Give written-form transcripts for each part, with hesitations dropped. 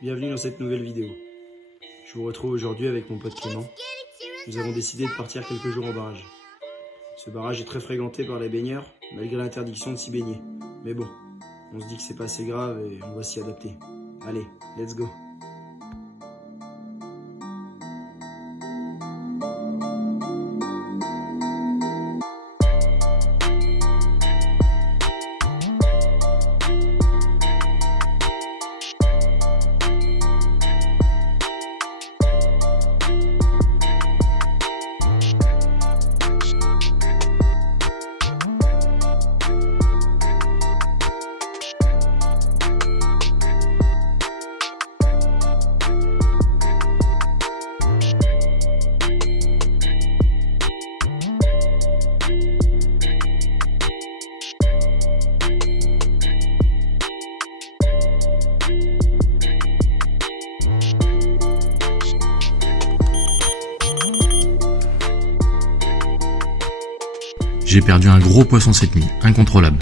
Bienvenue dans cette nouvelle vidéo. Je vous retrouve aujourd'hui avec mon pote Clément. Nous avons décidé de partir quelques jours en barrage. Ce barrage est très fréquenté par les baigneurs, malgré l'interdiction de s'y baigner. Mais bon, on se dit que c'est pas assez grave et on va s'y adapter. Allez, let's go! J'ai perdu un gros poisson cette nuit, incontrôlable.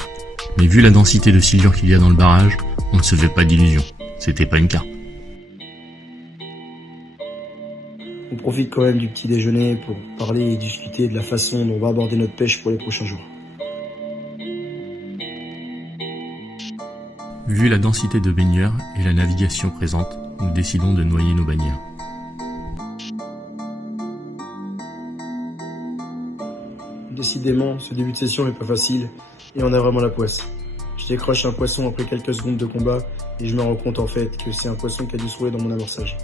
Mais vu la densité de silure qu'il y a dans le barrage, on ne se fait pas d'illusions. C'était pas une carpe. On profite quand même du petit déjeuner pour parler et discuter de la façon dont on va aborder notre pêche pour les prochains jours. Vu la densité de baigneurs et la navigation présente, nous décidons de noyer nos bannières. Décidément, ce début de session est pas facile et on a vraiment la poisse. Je décroche un poisson après quelques secondes de combat et je me rends compte en fait que c'est un poisson qui a dû se rouler dans mon amorçage.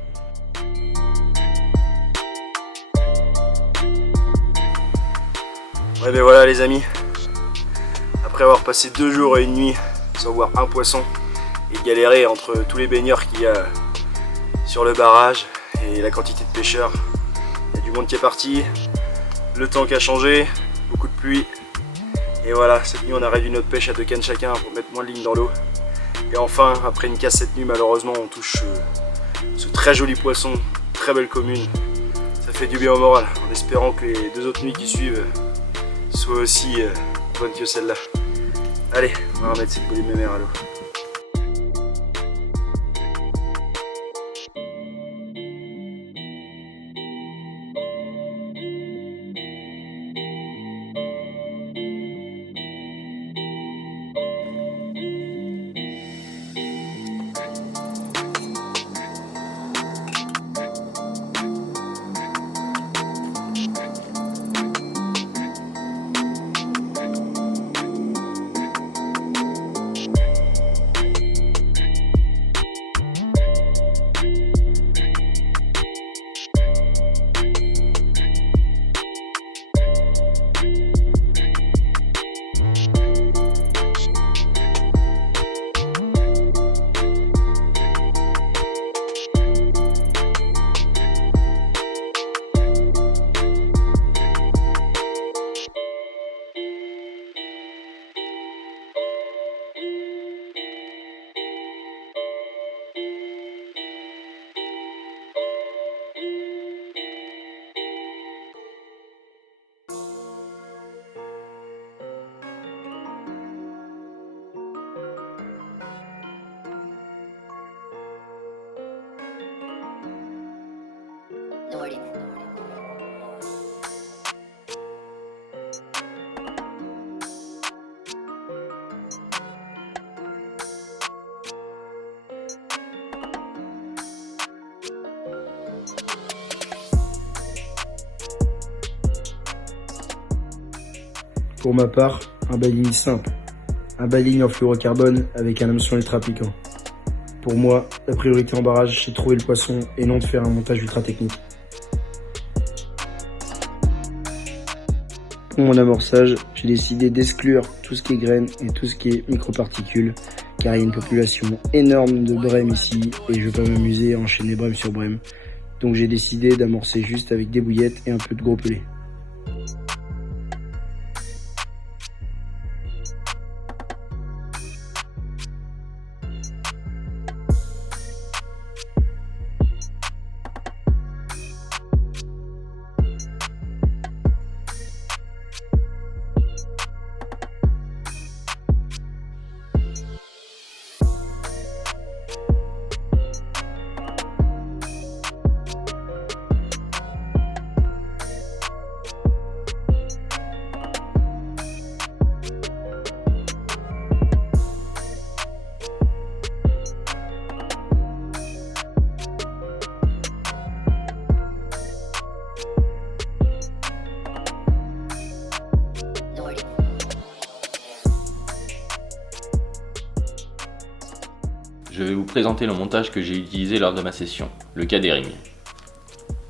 Ouais ben voilà les amis, après avoir passé 2 jours et une nuit sans voir un poisson et galérer entre tous les baigneurs qu'il y a sur le barrage et la quantité de pêcheurs, il y a du monde qui est parti, le temps qui a changé, beaucoup de pluie et voilà, cette nuit on a réduit notre pêche à 2 cannes chacun pour mettre moins de lignes dans l'eau et enfin après une casse cette nuit malheureusement on touche ce très joli poisson, très belle commune, ça fait du bien au moral en espérant que les 2 autres nuits qui suivent soient aussi bonnes que celle-là. Allez, on va remettre cette bouée de mémère à l'eau. Pour ma part, un baling simple. Un baling en fluorocarbone avec un hameçon ultra piquant. Pour moi, la priorité en barrage, c'est de trouver le poisson et non de faire un montage ultra technique. Pour mon amorçage, j'ai décidé d'exclure tout ce qui est graines et tout ce qui est microparticules, car il y a une population énorme de brèmes ici et je veux pas m'amuser à enchaîner brème sur brème. Donc j'ai décidé d'amorcer juste avec des bouillettes et un peu de gros pelé. je vais vous présenter le montage que j'ai utilisé lors de ma session, le K-Dering.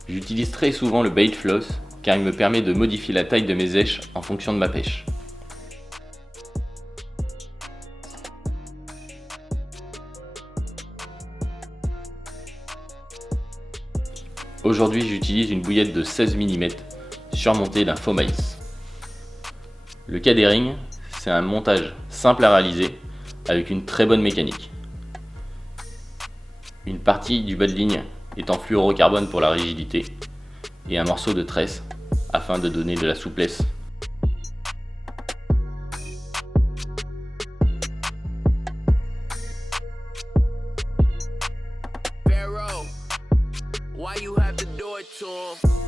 J'utilise très souvent le bait floss car il me permet de modifier la taille de mes éches en fonction de ma pêche. Aujourd'hui, j'utilise une bouillette de 16 mm surmontée d'un faux maïs. Le K-Dering, c'est un montage simple à réaliser avec une très bonne mécanique. Une partie du bas de ligne est en fluorocarbone pour la rigidité et un morceau de tresse afin de donner de la souplesse. Why you have to do it to him?